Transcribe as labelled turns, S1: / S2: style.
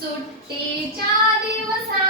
S1: सुट्टीच्या दिवसा